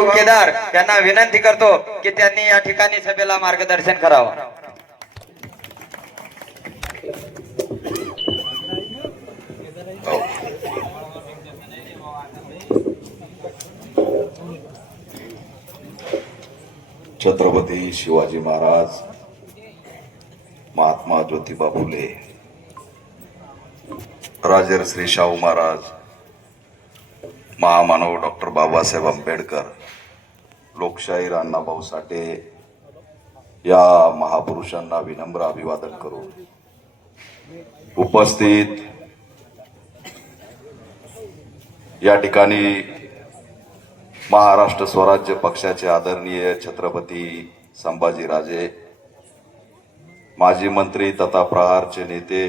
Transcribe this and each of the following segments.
भाऊ केदार यांना विनंती करतो की त्यांनी या ठिकाणी सभेला मार्गदर्शन करावं. छत्रपती शिवाजी महाराज महात्मा ज्योतिबा फुले राजर्षी शाहू महाराज महामानव डॉक्टर बाबासाहेब आंबेडकर लोकशाहीर अण्णाभाऊ साठे या महापुरुषांना विनम्र अभिवादन करू उपस्थित या ठिकाणी महाराष्ट्र स्वराज्य पक्षाचे आदरणीय छत्रपती संभाजीराजे माजी मंत्री तथा प्रहारचे नेते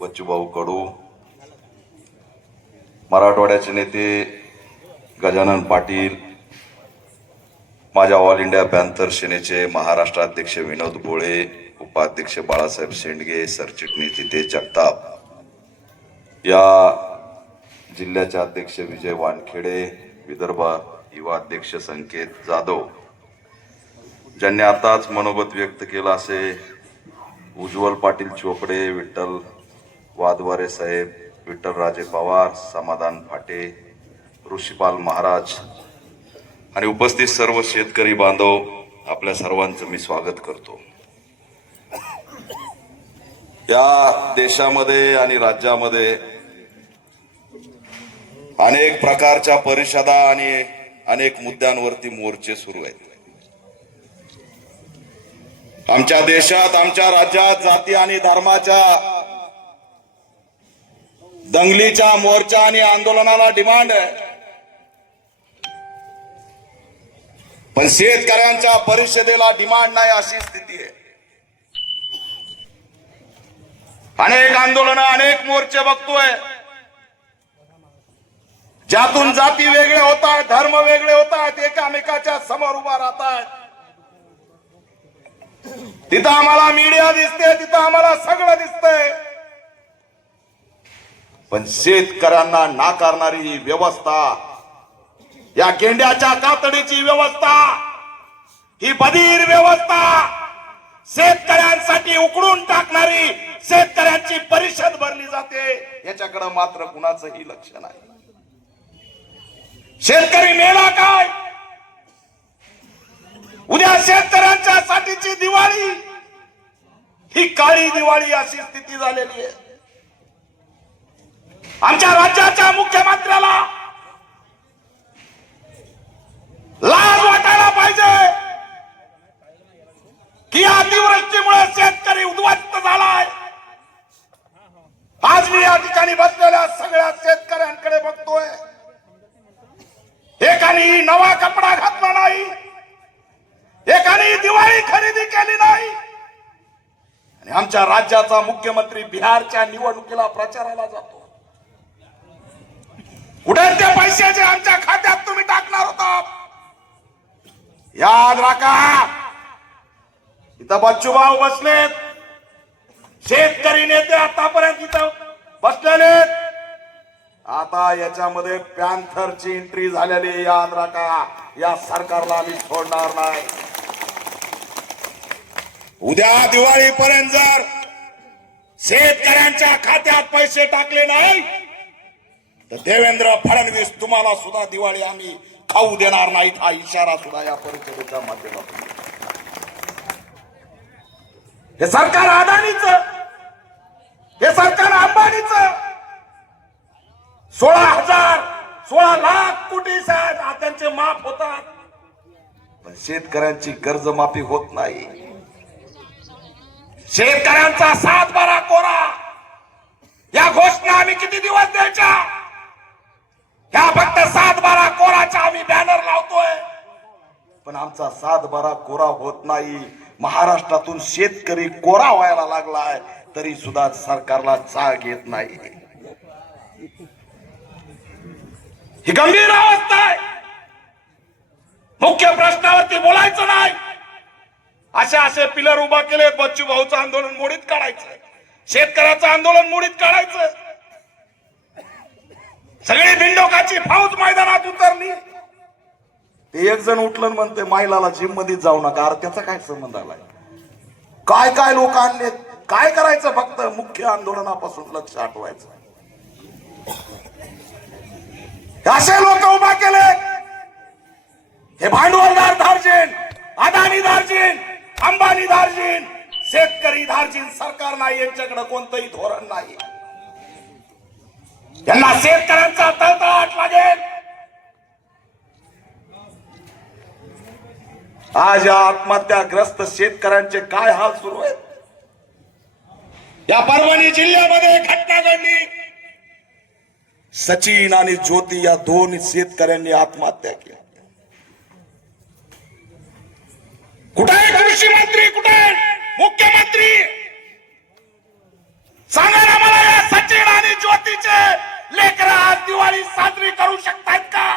बच्चूभाऊ कडू मराठवाड्याचे नेते गजानन पाटील माझ्या ऑल इंडिया पॅन्थर सेनेचे महाराष्ट्र अध्यक्ष विनोद भोळे उपाध्यक्ष बाळासाहेब शेंडगे सरचिटणीस जितेश जगताप. या जिल्ह्याचे अध्यक्ष विजय वानखेडे विदर्भ युवा अध्यक्ष संकेत जाधव. ज्यांनी आताच मनोगत व्यक्त केलं असे उज्ज्वल पाटील चोपडे विठ्ठल वादवारे साहेब विठ्ठलराजे पवार समाधान फाटे ऋषीपाल महाराज आणि उपस्थित सर्व शेतकरी बांधव आपल्या सर्वांचं मी स्वागत करतो. या देशामध्ये आणि राज्यामध्ये अनेक प्रकारच्या परिषदा आणि अनेक मुद्द्यांवरती मोर्चे सुरू आहेत. आमच्या देशात आमच्या राज्यात जाती आणि धर्माच्या दंगलीच्या मोर्चा आणि आंदोलनाला डिमांड आहे. पण शेतकऱ्यांच्या परिषदेला डिमांड नाही अशी स्थिती आहे. अनेक आंदोलन अनेक मोर्चे बघतोय. ज्यातून जाती वेगळे होत आहेत धर्म वेगळे होत आहेत एकामेकाच्या समोर उभा राहत आहेत तिथं आम्हाला मीडिया दिसते तिथं आम्हाला सगळं दिसतंय. पण शेतकऱ्यांना नाकारणारी ही व्यवस्था या गेंड्याच्या कातडीची व्यवस्था ही बधीर व्यवस्था शेतकऱ्यांसाठी उकडून टाकणारी शेतकऱ्यांची परिषद भरली जाते. याच्याकडे मात्र कुणाचंही लक्ष नाही. शेतकरी मेला काय? उद्या शेतकऱ्यांच्या साठीची दिवाळी. ही काळी दिवाळी अशी स्थिती झालेली आहे. आमच्या राज्याच्या मुख्यमंत्र्याला पाहिजे. की या अतिवृष्टीमुळे शेतकरी उद्ध्वस्त झालाय. आज मी या ठिकाणी बसलेल्या सगळ्या शेतकऱ्यांकडे बघतोय. एकानी नवा कपडा घातला नाही. एकाने दिवाळी खरेदी केली नाही. आणि आमच्या राज्याचा मुख्यमंत्री बिहारच्या निवडणुकीला प्रचाराला जातो. कुठे ते पैशाचे आमच्या खात्यात तुम्ही टाकणार होता? याद राखा। इथं बच्चूभाऊ बसलेत. शेतकरी नेते आतापर्यंत इथं बसलेले आता याच्यामध्ये पॅन्थरची एंट्री झालेली याद राखा. या सरकारला आम्ही सोडणार नाही. उद्या दिवाळीपर्यंत जर शेतकऱ्यांच्या खात्यात पैसे टाकले नाही तर देवेंद्र फडणवीस तुम्हाला सुद्धा दिवाळी आम्ही खाऊ देणार नाहीत हा इशारा सुद्धा या परिषदेच्या माध्यमातून. हे सरकार अदानीच हे सरकार अंबानीच. सोळा हजार सोळा लाख कोटी साहेब त्यांचे माफ होतात. पण शेतकऱ्यांची कर्जमाफी होत नाही. शेतकऱ्यांचा सात बारा कोरा. या घोषणा आम्ही किती दिवस द्यायच्या? आमचा सातबारा कोरा होत नाही. महाराष्ट्रातून शेतकरी कोरा व्हायला लागलाय तरी सुद्धा सरकारला जाग येत नाही. ही गंभीर अवस्था आहे. मुख्य प्रश्नावरती बोलायचं नाही. असे असे पिलर उभा केले बच्चू भाऊचं आंदोलन मोडीत काढायचं शेतकऱ्याचं आंदोलन मोडीत काढायचं सगळी बिंडोकाची फौज मैदानात उतरली. ते एक जण उठलं म्हणते महिलाला जिममध्ये जाऊ नका. अरे त्याचा काय संबंध आलाय? काय काय लोक आणले काय करायचं फक्त? मुख्य आंदोलनापासून लक्ष आठवायचं असे लोक उभा केले हे भांडवलदार धारजीन अदानी धारजीन अंबानी धारजीन शेतकरी धार्जीन सरकार नाही यांच्याकडे कोणतंही धोरण नाही. यांना शेतकऱ्यांचा तळतळाट लागेल. आज या आत्महत्याग्रस्त शेतकऱ्यांचे काय हाल सुरू आहेत? या परभणी जिल्ह्यामध्ये घटना घडली. सचिन आणि ज्योती या दोन शेतकऱ्यांनी आत्महत्या केली. कुठे आहे कृषी मंत्री? कुठे आहे मुख्यमंत्री? सांगा ना मला या सचिन आणि ज्योतीचे लेकर आज दिवाळी साजरी करू शकतात का?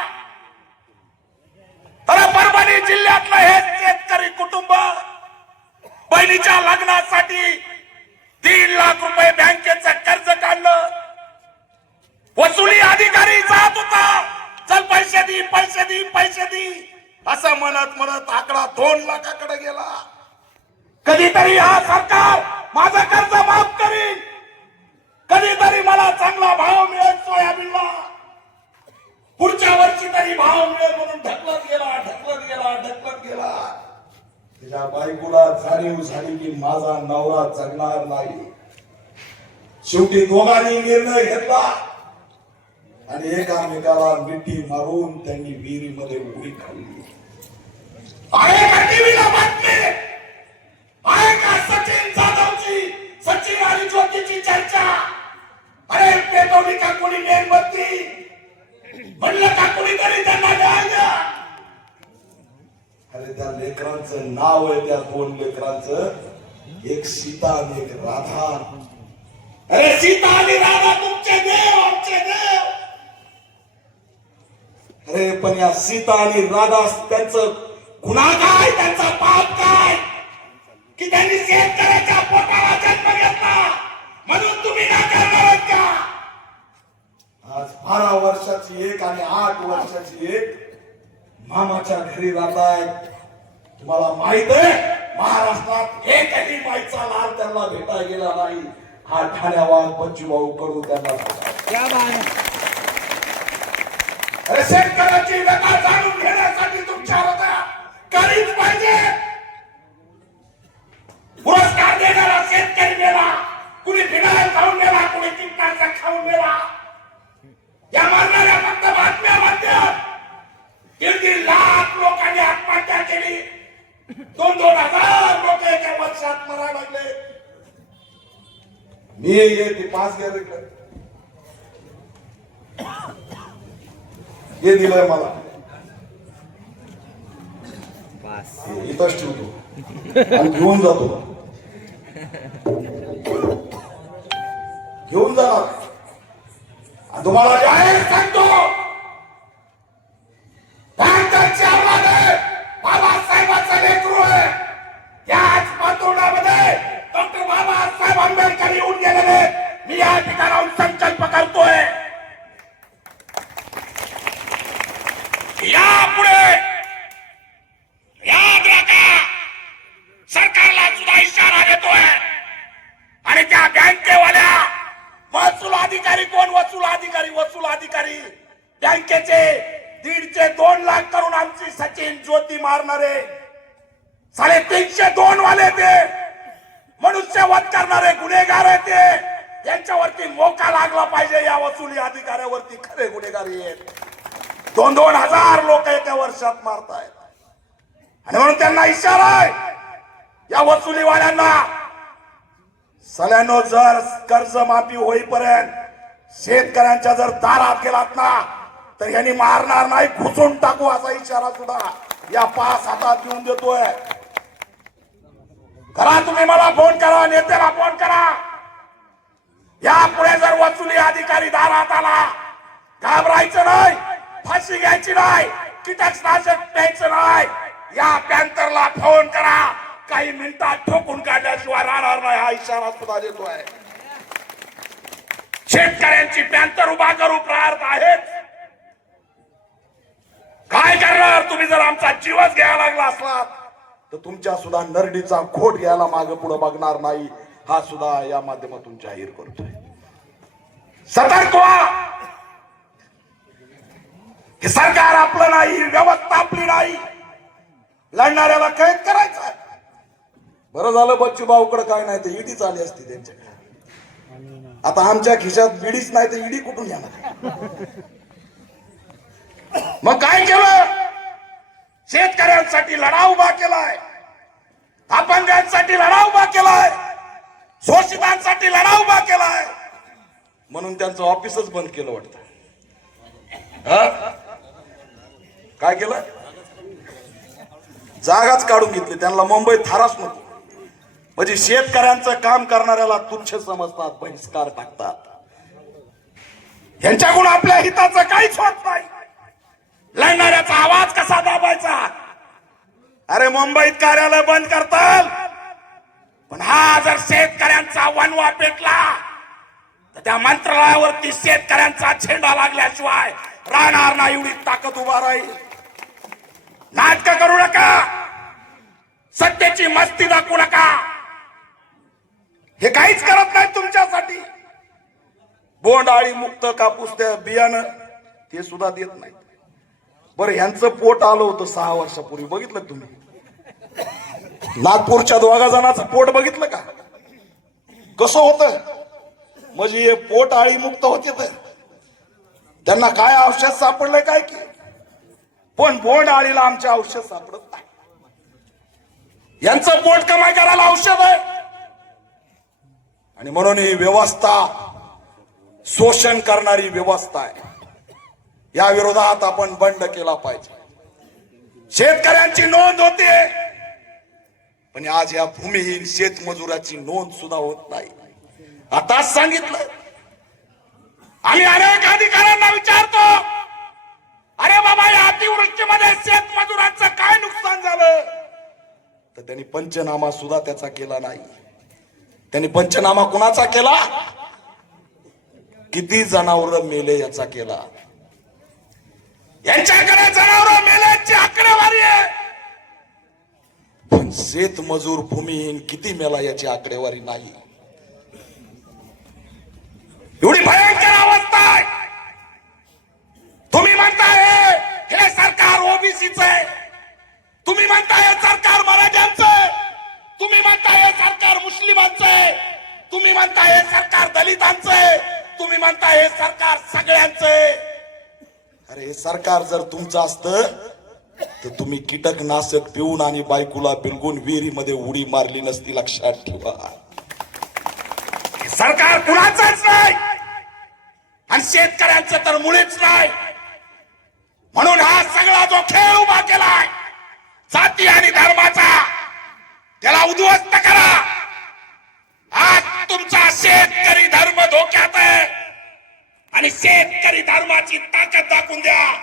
अरे परभणी जिल्ह्यातलं हे शेतकरी कुटुंब बहिणीच्या लग्नासाठी तीन लाख रुपये बँकेचं कर्ज काढलं. वसुली अधिकारी जात होता. चल पैसे दी पैसे दी पैसे दी. असं म्हणत म्हणत आकडा दोन लाखाकडे गेला. कधीतरी हा सरकार माझं कर्ज माफ करीन. कधीतरी मला चांगला भाव मिळेल सोयाबीनला. पुढच्या वर्षी तरी भाव मिळेल म्हणून ढकलत गेला ढकलत गेला ढकलत गेला. तिच्या बायकोला जाणीव झाली की माझा नवरा जगणार नाही. शेवटी दोघांनी निर्णय घेतला. आणि एकामेकाला मिठी मारून त्यांनी विहिरीमध्ये उडी खाल्ली. आहे का टीव्हीला बातमी? आहे का सचिन जाधवची सचिन आणि ज्योतीची चर्चा? अरे पेटवली का कोणी मेणबत्ती म्हणलं का कोणीतरी त्यांना न्याय द्या अरे त्या लेकरांचं नाव आहे त्या दोन लेकरांचं. एक सीता आणि एक राधा. अरे सीता आणि राधा तुमचे देव आमचे देव. अरे पण या सीता आणि राधा त्यांचं गुन्हा काय? त्यांचा पाप काय? की त्यांनी शेतकऱ्याच्या पोटाला बारा वर्षाची एक आणि आठ वर्षाची एक मामाच्या घरी राहताय तुम्हाला माहीत आहे महाराष्ट्रात एकही माईचा लाल त्यांना भेटा गेला नाही. हा ठाण्यावाद बच्चू भाऊ कडू त्यांना शेतकऱ्याची मी ये ती पाच घ्या तिकडे हे दिलंय मला. इथंच ठेवतो. आणि घेऊन जातो. घेऊन जाणार. तुम्हाला जाहीर सांगतो उभा राहून संकल्प करतोय. यापुढे याद राखा सरकारला सुद्धा इशारा देतोय. आणि त्या बँकेवाल्या महसूल अधिकारी कोण? वसूल अधिकारी वसूल अधिकारी. बँकेचे दीडचे दोन लाख करून आमची सचिन ज्योती मारणारे. साडे तीनशे दोन वाले ते. मनुष्यवध करणारे गुन्हेगार आहे ते. यांच्यावरती मोका लागला पाहिजे या वसुली अधिकाऱ्यावरती खरे गुन्हेगारी आहेत. दोन दोन हजार लोक एका वर्षात मारतायत. आणि म्हणून त्यांना इशारा आहे या वसुलीवाल्यांना सल्यानो जर कर्जमाफी होईपर्यंत शेतकऱ्यांच्या जर दारात गेलात ना तर यांनी मारणार नाही घुसून टाकू असा इशारा सुद्धा या पाच हातात देऊन देतोय. करा तुम्ही मला फोन करा नेत्याला फोन करा. यापुढे जर वचुली अधिकारी दारात आला घाबरायचं नाही फाशी घ्यायची नाही कीटकनाशक प्यायचं नाही या पॅन्थरला फोन करा. काही मिनिटात ठोकून काढल्याशिवाय राहणार नाही हा इशारा सुद्धा देतोय. शेतकऱ्यांची पॅन्थर उभा करू प्रार्थ आहेत. काय करणार तुम्ही जर आमचा जीवच घ्यायला लागला असलात तर तुमच्या सुद्धा नरडीचा खोट घ्यायला मागे पुढे बघणार नाही. हा सुद्धा या माध्यमातून जाहीर करतो. सतर्क व्हा. हे सरकार आपलं नाही व्यवस्था आपली नाही. लढणाऱ्याला कैद करायचं बरं झालं बच्चू भाऊकडे काय नाही तर ईडीच आली असती त्यांच्याकडे. आता आमच्या खिशात बिडीच नाही तर ईडी कुठून येणार? मग काय केलं? शेतकऱ्यांसाठी लढा उभा केलाय. अपंगांसाठी लढा उभा केलाय. शोषितांसाठी लढा उभा केलाय. म्हणून त्यांचं ऑफिसच बंद केलं वाटतं. हा? काय केलं? जागाच काढून घेतली. त्यांना मुंबईत थाराच नको. म्हणजे शेतकऱ्यांचं काम करणाऱ्याला तुच्छ समजतात बहिष्कार टाकतात. यांच्याकडून आपल्या हिताचं काहीच होत नाही. लढणाऱ्याचा आवाज कसा दाबायचा? अरे मुंबईत कार्यालय बंद करताल. पण हा जर शेतकऱ्यांचा वनवा पेटला तर त्या मंत्रालयावरती शेतकऱ्यांचा झेंडा लागल्याशिवाय राहणार नाही एवढी ताकद उभा राहील. नाटक करू नका. सत्तेची मस्ती दाखवू नका. हे काहीच करत नाही तुमच्यासाठी. बोंडाळी मुक्त कापूस त्या बियाणं ते सुद्धा देत नाही बरं ह्यांचं पोट आलं होतं सहा वर्षापूर्वी. बघितलं तुम्ही? नागपूरच्या दोघा जणांचं पोट बघितलं का? कसं होतं? म्हणजे हे पोट आळी मुक्त होते तर त्यांना काय औषध सापडलंय काय की? पण बोंड आळीला आमचे औषध सापडत नाही. यांचं पोट कमाई करायला औषध आहे. आणि म्हणून ही व्यवस्था शोषण करणारी व्यवस्था आहे. या विरोधात आपण बंड केला पाहिजे. शेतकऱ्यांची नोंद होते. पण आज या भूमिहीन शेतमजुराची नोंद सुद्धा होत नाही. आताच सांगितलं. आम्ही अनेक अधिकाऱ्यांना विचारतो अरे बाबा या अतिवृष्टीमध्ये शेतमजुरांचं काय नुकसान झालं? तर त्यांनी पंचनामा सुद्धा त्याचा केला नाही. त्यांनी पंचनामा कुणाचा केला? किती जनावर मेले याचा केला. यांच्याकडे जनावर मेल्याची आकडेवारी आहे. पण शेतमजूर भूमिहीन किती मेला याची आकडेवारी नाही. एवढी भयंकर अवस्था आहे. तुम्ही म्हणताय हे सरकार ओबीसीच आहे. तुम्ही म्हणताय सरकार मराठ्यांचं आहे. तुम्ही म्हणताय सरकार मुस्लिमांचं आहे. तुम्ही म्हणताय सरकार दलितांचं आहे. तुम्ही म्हणताय हे सरकार सगळ्यांचं आहे. अरे हे सरकार जर तुमचं असतं तर तुम्ही कीटकनाशक पिऊन आणि बायकोला बिलगून विहिरीमध्ये उडी मारली नसती लक्षात ठेवा. सरकार कुणाचंच नाही. आणि शेतकऱ्यांचं तर मुळीच नाही. म्हणून हा सगळा जो खेळ उभा केलाय जाती आणि धर्माचा त्याला उद्ध्वस्त करा. आज तुमचा शेतकरी धर्म धोक्यात आहे. आणि शेतकरी धर्माची ताकद दाखवून द्या.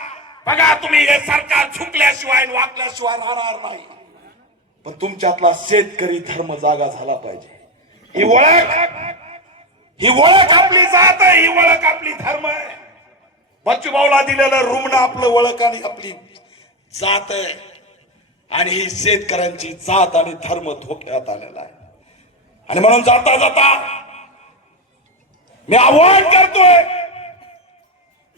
बघा तुम्ही हे सरकार झुकल्याशिवाय वाकल्याशिवाय राहणार नाही. पण तुमच्यातला शेतकरी धर्म जागा झाला पाहिजे. ही ओळख ही ओळख आपली जात आहे ही ओळख आपली धर्म आहे. बच्चूभाऊला दिलेलं रुग्ण आपलं ओळख आणि आपली जात आहे. आणि ही शेतकऱ्यांची जात आणि धर्म धोक्यात आलेला आहे. आणि म्हणून जाता जाता मी आव्हान करतोय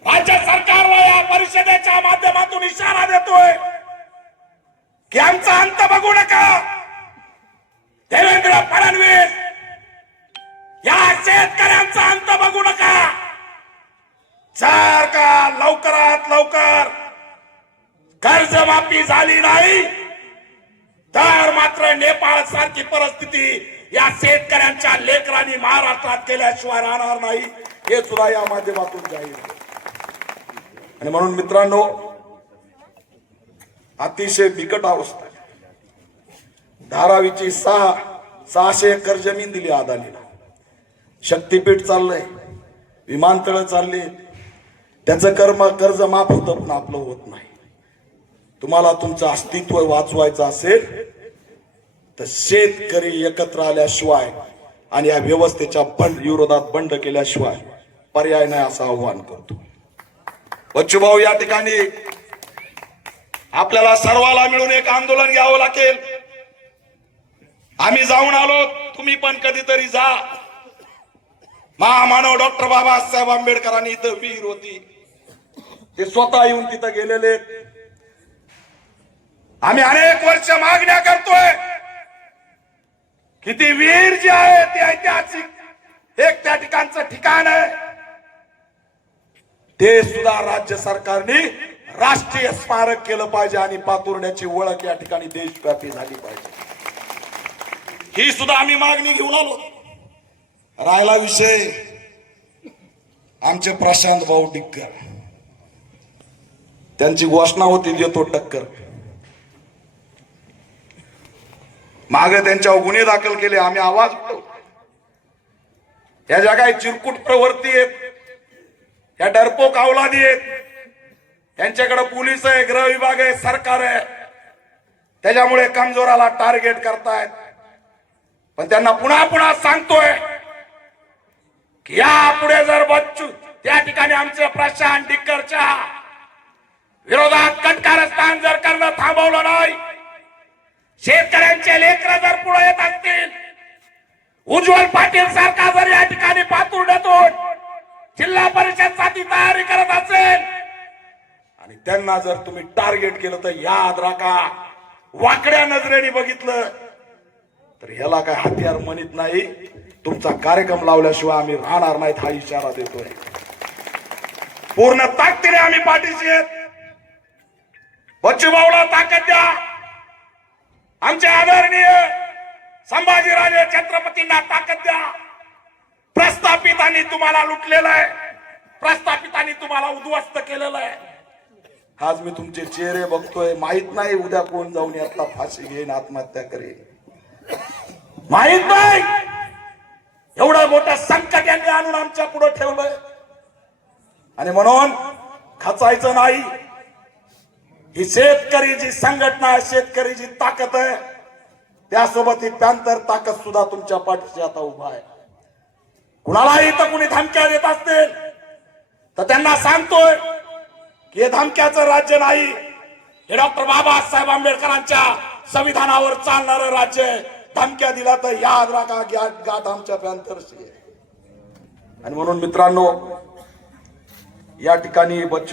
राज्य सरकारला या परिषदेच्या माध्यमातून इशारा देतोय की आमचा अंत बघू नका. देवेंद्र फडणवीस या शेतकऱ्यांचा अंत बघू नका. जर का लवकरात लवकर कर्जमाफी झाली नाही तर मात्र नेपाळ सारखी परिस्थिती या शेतकऱ्यांच्या लेकरांनी महाराष्ट्रात केल्याशिवाय राहणार नाही. हे सुद्धा या माध्यमातून जाहीर आणि म्हणून मित्रांनो अतिशय बिकट अवस्था धारावीची सहा सहाशे एकर जमीन दिली अदानीला शक्तीपीठ चाललंय. विमानतळ चालली. त्याचं कर्म कर्ज माफ होतं पण आपलं होत नाही. तुम्हाला तुमचं अस्तित्व वाचवायचं असेल तर शेतकरी एकत्र आल्याशिवाय आणि या व्यवस्थेच्या बंड विरोधात बंड केल्याशिवाय पर्याय नाही असं आव्हान करतो. बच्चूभाऊ या ठिकाणी आपल्याला सर्वाला मिळून एक आंदोलन घ्यावं लागेल. आम्ही जाऊन आलो तुम्ही पण कधीतरी जा. महामानव डॉक्टर बाबासाहेब आंबेडकरांनी इथं विहीर होती. ते स्वतः येऊन तिथं गेलेले आहेत. आम्ही अनेक वर्ष मागण्या करतोय. किती वीर जे आहे ते ऐतिहासिक एक त्या ठिकाणचं ठिकाण आहे. ते सुद्धा राज्य सरकारने राष्ट्रीय स्मारक केलं पाहिजे आणि पातुरण्याची ओळख या ठिकाणी देशव्यापी झाली पाहिजे. ही सुद्धा आम्ही मागणी घेऊन आलो. राहिला विषय. आमचे प्रशांत भाऊ डिक्कर त्यांची घोषणा होती देतो टक्कर. मागे त्यांच्यावर गुन्हे दाखल केले आम्ही आवाज या ज्या काही चिरकुट प्रवृत्ती आहेत. या डरपोक अवलादी आहेत. त्यांच्याकडे पोलीस आहे गृह विभाग आहे सरकार आहे. त्याच्यामुळे कमजोराला टार्गेट करतायत. पण त्यांना पुन्हा पुन्हा सांगतोय की या पुढे जर बच्चू त्या ठिकाणी आमचे प्रशांत डिक्करच्या विरोधात कटकारस्थान जर करणं थांबवलं नाही शेतकऱ्यांचे लेकर जर पुढे येत असतील उज्ज्वल पाटील सारखा जर या ठिकाणी पातुर्ड्यातून जिल्हा परिषदसाठी तयारी करत असेल आणि त्यांना जर तुम्ही टार्गेट केलं तर याद राखा. वाकड्या नजरेने बघितलं तर ह्याला काय हत्यार म्हणत नाही? तुमचा कार्यक्रम लावल्याशिवाय आम्ही राहणार नाहीत हा इशारा देतोय. पूर्ण ताकदीने आम्ही पाठीशी आहेत. बच्चूभाऊला ताकद द्या. आमचे आदरणीय संभाजीराजे छत्रपतींना ताकद द्या. प्रस्थापितांनी तुम्हाला लुटलेलं आहे. प्रस्थापितांनी तुम्हाला उद्ध्वस्त केलेलं आहे. आज मी तुमचे चेहरे बघतोय. माहीत नाही उद्या कोण जाऊन यातला फाशी घेईन आत्महत्या करेल माहीत नाही! एवढं मोठं संकट यांनी आणून आमच्या पुढे ठेवलंय. आणि म्हणून खचायचं नाही. ही शेतकरी जी संघटना आहे शेतकरी जी ताकद आहे त्यासोबत ही पॅन्थर ताकद सुद्धा तुमच्या पाठीशी आता उभा आहे. कुणालाही तर कुणी धमक्या देत असतील तर त्यांना सांगतोय की हे धमक्याचं राज्य नाही. हे डॉक्टर बाबासाहेब आंबेडकरांच्या संविधानावर चालणारं राज्य आहे. धमक्या दिला तर याद राखा गाठ गाठ आमच्या पॅन्थरशी आहे. आणि म्हणून मित्रांनो या ठिकाणी बच्चू